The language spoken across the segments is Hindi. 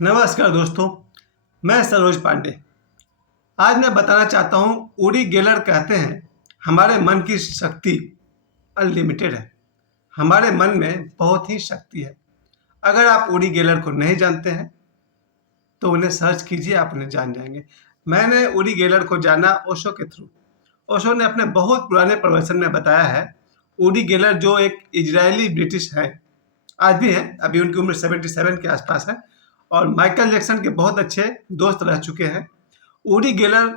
नमस्कार दोस्तों, मैं सरोज पांडे। आज मैं बताना चाहता हूँ, ऊरी गेलर कहते हैं हमारे मन की शक्ति अनलिमिटेड है। हमारे मन में बहुत ही शक्ति है। अगर आप ऊरी गेलर को नहीं जानते हैं तो उन्हें सर्च कीजिए, आप उन्हें जान जाएंगे। मैंने ऊरी गेलर को जाना ओशो के थ्रू। ओशो ने अपने बहुत पुराने प्रवचन में बताया है, ऊरी गेलर जो एक इजरायली ब्रिटिश है, आज भी है, अभी उनकी उम्र 77 के आसपास है और माइकल जैक्सन के बहुत अच्छे दोस्त रह चुके हैं। ऊरी गेलर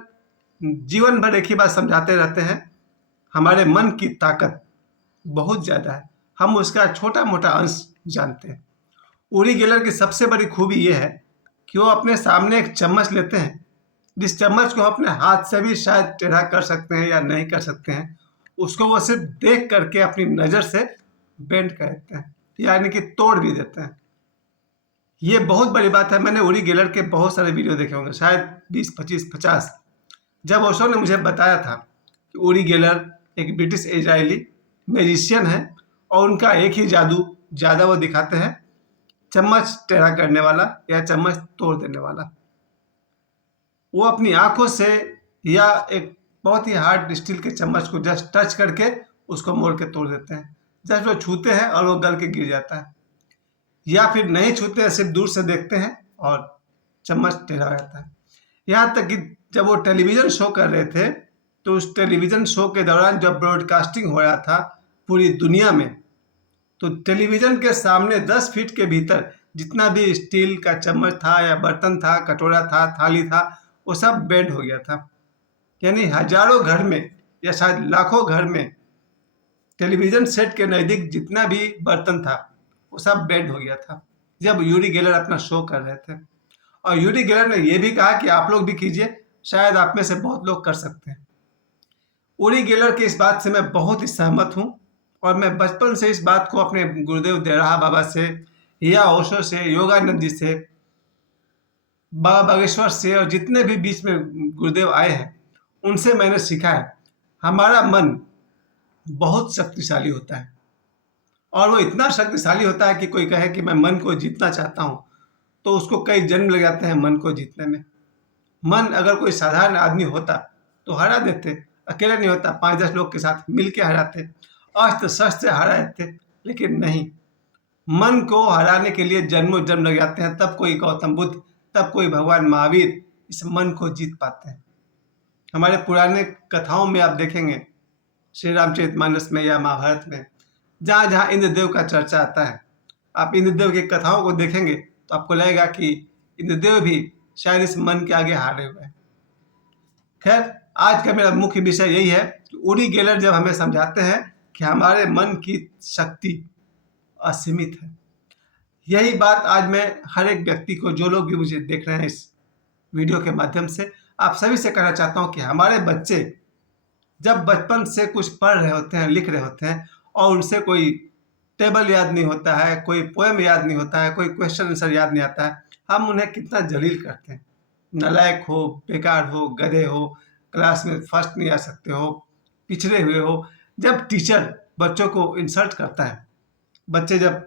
जीवन भर एक ही बात समझाते रहते हैं, हमारे मन की ताकत बहुत ज़्यादा है, हम उसका छोटा मोटा अंश जानते हैं। ऊरी गेलर की सबसे बड़ी खूबी यह है कि वो अपने सामने एक चम्मच लेते हैं, जिस चम्मच को अपने हाथ से भी शायद टेढ़ा कर सकते हैं या नहीं कर सकते हैं, उसको वो सिर्फ देख करके अपनी नज़र से बेंड कर देते हैं, यानी कि तोड़ भी देते हैं। ये बहुत बड़ी बात है। मैंने ऊरी गेलर के बहुत सारे वीडियो देखे होंगे, शायद 20, 25, 50। जब ओशो ने मुझे बताया था कि ऊरी गेलर एक ब्रिटिश इजरायली मैजिशियन है और उनका एक ही जादू ज़्यादा वो दिखाते हैं, चम्मच टेढ़ा करने वाला या चम्मच तोड़ देने वाला। वो अपनी आंखों से या एक बहुत ही हार्ड स्टील के चम्मच को जस्ट टच करके उसको मोड़ के तोड़ देते हैं। जस्ट वो छूते हैं और वो गल के गिर जाता है, या फिर नहीं छूते हैं, सिर्फ दूर से देखते हैं और चम्मच टेढ़ा हो जाता है। यहाँ तक कि जब वो टेलीविज़न शो कर रहे थे तो उस टेलीविज़न शो के दौरान जब ब्रॉडकास्टिंग हो रहा था पूरी दुनिया में, तो टेलीविज़न के सामने 10 फीट के भीतर जितना भी स्टील का चम्मच था या बर्तन था, कटोरा था, थाली था, वो सब बेंड हो गया था। यानी हजारों घर में या शायद लाखों घर में टेलीविज़न सेट के नज़दीक जितना भी बर्तन था वो सब बेंड हो गया था जब यूरी गेलर अपना शो कर रहे थे। और यूरी गेलर ने यह भी कहा कि आप लोग भी कीजिए, शायद आप में से बहुत लोग कर सकते हैं। ऊरी गेलर की इस बात से मैं बहुत ही सहमत हूँ और मैं बचपन से इस बात को अपने गुरुदेव देरहा बाबा से या ओशो से, योगानंद जी से, बाबा बागेश्वर से और जितने भी बीच में गुरुदेव आए हैं उनसे मैंने सीखा है। हमारा मन बहुत शक्तिशाली होता है और वो इतना शक्तिशाली होता है कि कोई कहे कि मैं मन को जीतना चाहता हूँ तो उसको कई जन्म लग जाते हैं मन को जीतने में। मन अगर कोई साधारण आदमी होता तो हरा देते, अकेले नहीं होता, 5-10 लोग के साथ मिल के हराते, अस्त्र शस्त्र से हरा देते, लेकिन नहीं, मन को हराने के लिए जन्मों जन्म लग जाते हैं। तब कोई गौतम बुद्ध, तब कोई भगवान महावीर इस मन को जीत पाते हैं। हमारे पुराने कथाओं में आप देखेंगे, श्री रामचरितमानस में या महाभारत में, जहाँ जहाँ इंद्रदेव का चर्चा आता है, आप इंद्रदेव की कथाओं को देखेंगे तो आपको लगेगा कि इंद्रदेव भी शायद इस मन के आगे हारे हुए हैं। खैर, आज का मेरा मुख्य विषय यही है कि ऊरी गेलर जब हमें समझाते हैं कि हमारे मन की शक्ति असीमित है, यही बात आज मैं हर एक व्यक्ति को, जो लोग भी मुझे देख रहे हैं इस वीडियो के माध्यम से, आप सभी से कहना चाहता हूँ कि हमारे बच्चे जब बचपन से कुछ पढ़ रहे होते हैं, लिख रहे होते हैं और उनसे कोई टेबल याद नहीं होता है, कोई पोएम याद नहीं होता है, कोई क्वेश्चन आंसर याद नहीं आता है, हम उन्हें कितना जलील करते हैं। नालायक हो, बेकार हो, गधे हो, क्लास में फर्स्ट नहीं आ सकते हो, पिछड़े हुए हो। जब टीचर बच्चों को इंसल्ट करता है, बच्चे जब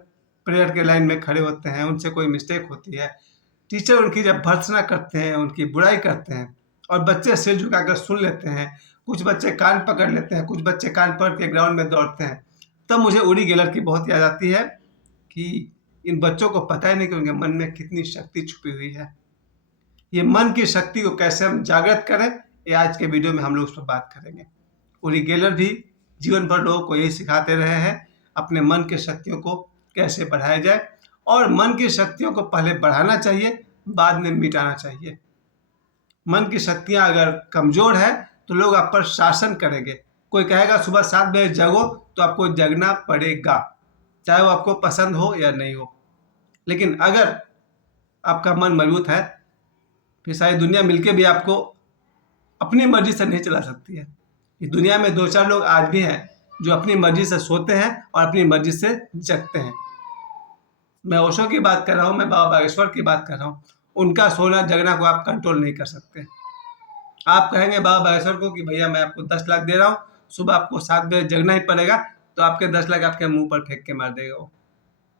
प्रेयर के लाइन में खड़े होते हैं, उनसे कोई मिस्टेक होती है, टीचर उनकी जब भर्त्सना करते हैं, उनकी बुराई करते हैं और बच्चे सिर झुकाकर सुन लेते हैं, कुछ बच्चे कान पकड़ लेते हैं, कुछ बच्चे कान पकड़ के ग्राउंड में दौड़ते हैं, तब मुझे ऊरी गेलर की बहुत याद आती है कि इन बच्चों को पता ही नहीं कि उनके मन में कितनी शक्ति छुपी हुई है। ये मन की शक्ति को कैसे हम जागृत करें, ये आज के वीडियो में हम लोग उस पर बात करेंगे। ऊरी गेलर भी जीवन भर लोगों को यही सिखाते रहे हैं, अपने मन की शक्तियों को कैसे बढ़ाया जाए, और मन की शक्तियों को पहले बढ़ाना चाहिए, बाद में मिटाना चाहिए। मन की शक्तियाँ अगर कमज़ोर है तो लोग आप पर शासन करेंगे। कोई कहेगा सुबह 7 बजे जगो तो आपको जगना पड़ेगा, चाहे वो आपको पसंद हो या नहीं हो। लेकिन अगर आपका मन मजबूत है, फिर सारी दुनिया मिलके भी आपको अपनी मर्जी से नहीं चला सकती है। इस दुनिया में 2-4 लोग आज भी हैं जो अपनी मर्जी से सोते हैं और अपनी मर्जी से जगते हैं। मैं ओशो की बात कर रहा हूँ, मैं बाबा बागेश्वर की बात कर रहा हूँ। उनका सोना जगना को आप कंट्रोल नहीं कर सकते। आप कहेंगे बाबा बागेश्वर को कि भैया मैं आपको 10 लाख दे रहा हूँ, सुबह आपको 7 बजे जगना ही पड़ेगा, तो आपके 10 लाख आपके मुंह पर फेंक के मार देगा वो,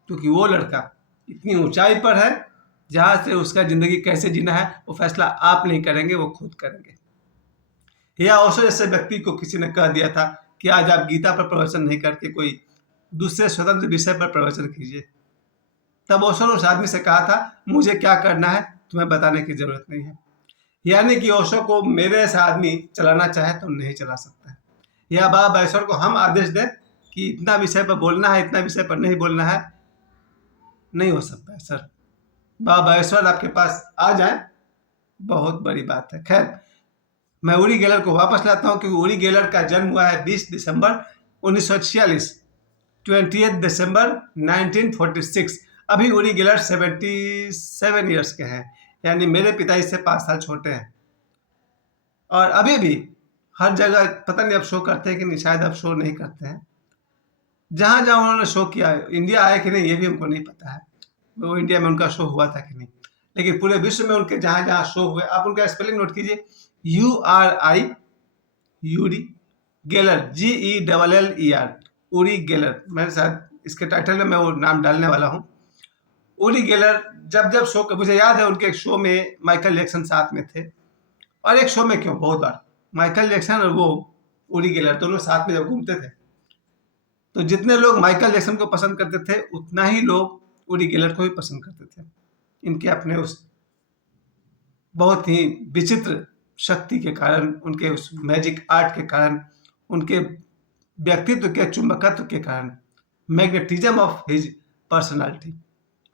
क्योंकि वो लड़का इतनी ऊंचाई पर है जहाँ से उसका ज़िंदगी कैसे जीना है वो फैसला आप नहीं करेंगे, वो खुद करेंगे। या ओशो जैसे व्यक्ति को किसी ने कह दिया था कि आज आप गीता पर प्रवचन नहीं करके कोई दूसरे स्वतंत्र विषय पर प्रवचन कीजिए। तब ओशो ने उस आदमी से कहा था, मुझे क्या करना है तुम्हें बताने की जरूरत नहीं है। यानी कि ओशो को मेरे ऐसा आदमी चलाना चाहे तो नहीं चला सकता है। या बाबा बैसर को हम आदेश दें कि इतना विषय पर बोलना है, इतना विषय पर नहीं बोलना है, नहीं हो सकता है सर। बाबा बैसर आपके पास आ जाए, बहुत बड़ी बात है। खैर, मैं ऊरी गेलर को वापस लाता हूँ, क्योंकि ऊरी गेलर का जन्म हुआ है 20 दिसंबर 1946, 20 दिसंबर 1946। अभी ऊरी गेलर 77 ईयर्स के हैं, यानी मेरे पिताजी से 5 साल छोटे हैं। और अभी भी हर जगह, पता नहीं अब शो करते हैं कि नहीं, शायद अब शो नहीं करते हैं। जहाँ जहाँ उन्होंने शो किया, इंडिया आए कि नहीं ये भी हमको नहीं पता है, वो इंडिया में उनका शो हुआ था कि नहीं, लेकिन पूरे विश्व में उनके जहाँ जहाँ शो हुए, आप उनका स्पेलिंग नोट कीजिए, URI, Uri Geller, GELLER, Uri Geller. मेरे साथ इसके टाइटल में मैं वो नाम डालने वाला हूँ। ऊरी गेलर जब जब शो, मुझे याद है उनके एक शो में माइकल जैक्सन साथ में थे, और एक शो में क्यों, बहुत बार माइकल जैक्सन और वो ऊरी गेलर दोनों साथ में जब घूमते थे, तो जितने लोग माइकल जैक्सन को पसंद करते थे उतना ही लोग ऊरी गेलर को भी पसंद करते थे। इनके अपने उस बहुत ही विचित्र शक्ति के कारण, उनके उस मैजिक आर्ट के कारण, उनके व्यक्तित्व के चुंबकत्व के कारण, magnetism of his personality,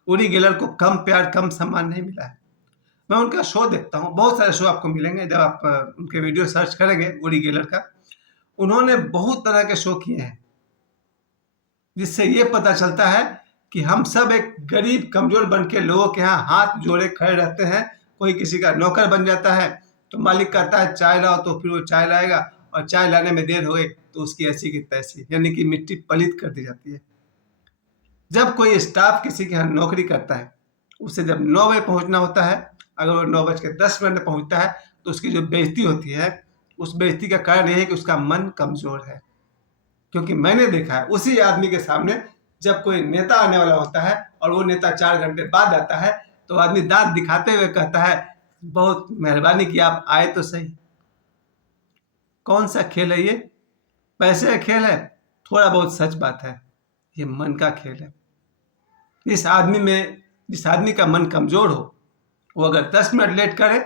Uri Geller को कम प्यार, कम सम्मान नहीं मिला है। मैं उनका शो देखता हूँ, बहुत सारे शो आपको मिलेंगे जब आप उनके वीडियो सर्च करेंगे ऊरी गेलर का। उन्होंने बहुत तरह के शो किए हैं, जिससे ये पता चलता है कि हम सब एक गरीब कमजोर बन के लोगों के यहाँ हाथ जोड़े खड़े रहते हैं। कोई किसी का नौकर बन जाता है तो मालिक कहता है चाय लाओ, तो फिर वो चाय लाएगा, और चाय लाने में देर हो गई तो उसकी ऐसी की तैसी, यानी कि मिट्टी पलीत कर दी जाती है। जब कोई स्टाफ किसी के यहाँ नौकरी करता है, उसे जब 9 बजे पहुंचना होता है, अगर वो 9:10 में पहुंचता है तो उसकी जो बेइज्जती होती है, उस बेइज्जती का कारण यह है कि उसका मन कमजोर है। क्योंकि मैंने देखा है उसी आदमी के सामने जब कोई नेता आने वाला होता है और वो नेता 4 घंटे बाद आता है, तो आदमी दांत दिखाते हुए कहता है, बहुत मेहरबानी कि आप आए तो सही। कौन सा खेल है ये? पैसे का खेल है? थोड़ा बहुत सच बात है, ये मन का खेल है। जिस आदमी का मन कमजोर हो, वो अगर 10 मिनट लेट करे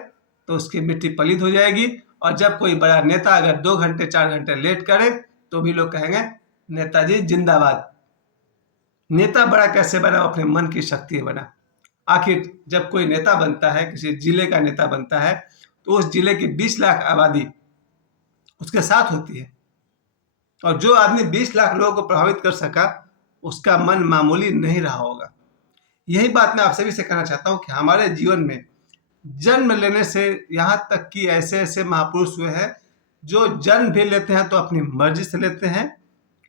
तो उसकी मिट्टी पलीद हो जाएगी, और जब कोई बड़ा नेता अगर 2 घंटे 4 घंटे लेट करे तो भी लोग कहेंगे नेताजी जिंदाबाद। नेता बड़ा कैसे बना? अपने मन की शक्ति बना। आखिर जब कोई नेता बनता है, किसी जिले का नेता बनता है, तो उस जिले की 20 लाख आबादी उसके साथ होती है, और जो आदमी 20 लाख लोगों को प्रभावित कर सका, उसका मन मामूली नहीं रहा होगा। यही बात मैं आप सभी से कहना चाहता हूं कि हमारे जीवन में जन्म लेने से यहाँ तक कि ऐसे ऐसे महापुरुष हुए हैं जो जन्म भी लेते हैं तो अपनी मर्जी से लेते हैं।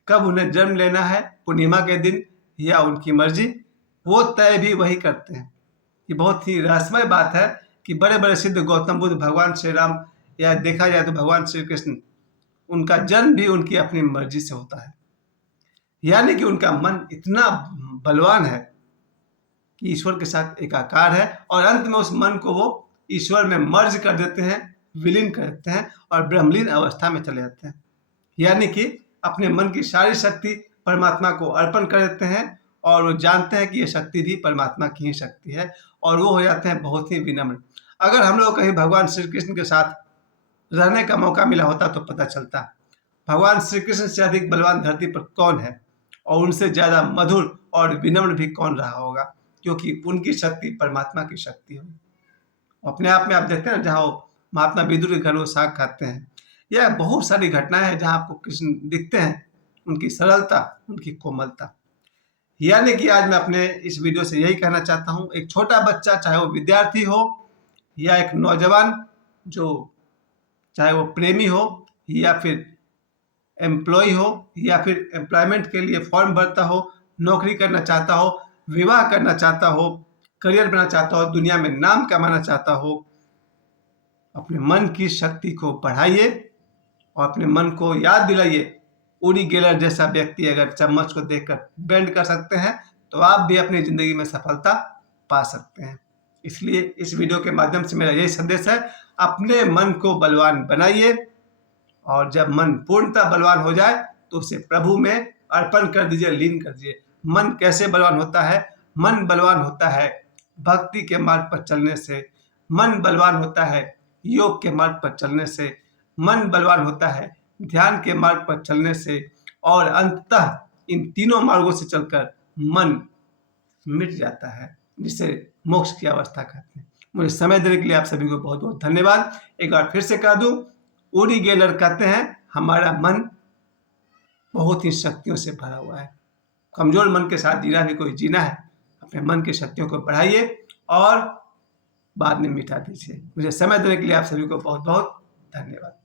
कब उन्हें जन्म लेना है, पूर्णिमा के दिन या उनकी मर्जी, वो तय भी वही करते हैं। ये बहुत ही रहस्यमय बात है कि बड़े बड़े सिद्ध गौतम बुद्ध, भगवान श्री राम, या देखा जाए तो भगवान श्री कृष्ण, उनका जन्म भी उनकी अपनी मर्जी से होता है। यानी कि उनका मन इतना बलवान है कि ईश्वर के साथ एकाकार है, और अंत में उस मन को वो ईश्वर में मर्ज कर देते हैं, विलीन कर देते हैं, और ब्रह्मलीन अवस्था में चले जाते हैं। यानी कि अपने मन की सारी शक्ति परमात्मा को अर्पण कर देते हैं, और वो जानते हैं कि ये शक्ति भी परमात्मा की ही शक्ति है, और वो हो जाते हैं बहुत ही विनम्र। अगर हम लोग कहीं भगवान श्री कृष्ण के साथ रहने का मौका मिला होता तो पता चलता भगवान श्री कृष्ण से अधिक बलवान धरती पर कौन है, और उनसे ज्यादा मधुर और विनम्र भी कौन रहा होगा, क्योंकि उनकी शक्ति परमात्मा की शक्ति होगी। अपने आप में आप देखते हैं जहाँ वो महात्मा विदुर के घर वो साग खाते हैं, यह बहुत सारी घटनाएं हैं जहाँ आपको कृष्ण दिखते हैं, उनकी सरलता, उनकी कोमलता। यानी कि आज मैं अपने इस वीडियो से यही कहना चाहता हूँ, एक छोटा बच्चा, चाहे वो विद्यार्थी हो या एक नौजवान, जो चाहे वो प्रेमी हो या फिर एम्प्लॉय हो, या फिर एम्प्लॉयमेंट के लिए फॉर्म भरता हो, नौकरी करना चाहता हो, विवाह करना चाहता हो, करियर बनाना चाहता हो, दुनिया में नाम कमाना चाहता हो, अपने मन की शक्ति को बढ़ाइए और अपने मन को याद दिलाइए। ऊरी गेलर जैसा व्यक्ति अगर चम्मच को देखकर बेंड कर सकते हैं, तो आप भी अपनी जिंदगी में सफलता पा सकते हैं। इसलिए इस वीडियो के माध्यम से मेरा यही संदेश है, अपने मन को बलवान बनाइए और जब मन पूर्णतः बलवान हो जाए तो उसे प्रभु में अर्पण कर दीजिए, लीन कर दीजिए। मन कैसे बलवान होता है? मन बलवान होता है भक्ति के मार्ग पर चलने से, मन बलवान होता है योग के मार्ग पर चलने से, मन बलवान होता है ध्यान के मार्ग पर चलने से, और अंततः इन तीनों मार्गों से चलकर मन मिट जाता है, जिसे मोक्ष की अवस्था कहते हैं। मुझे समय देने के लिए आप सभी को बहुत बहुत धन्यवाद। एक बार फिर से कह दूं, ऊरी गेलर कहते हैं हमारा मन बहुत ही शक्तियों से भरा हुआ है। कमजोर मन के साथ जीना भी कोई जीना है। अपने मन की शक्तियों को बढ़ाइए और बाद में मिटा दीजिए। मुझे समय देने के लिए आप सभी को बहुत बहुत धन्यवाद।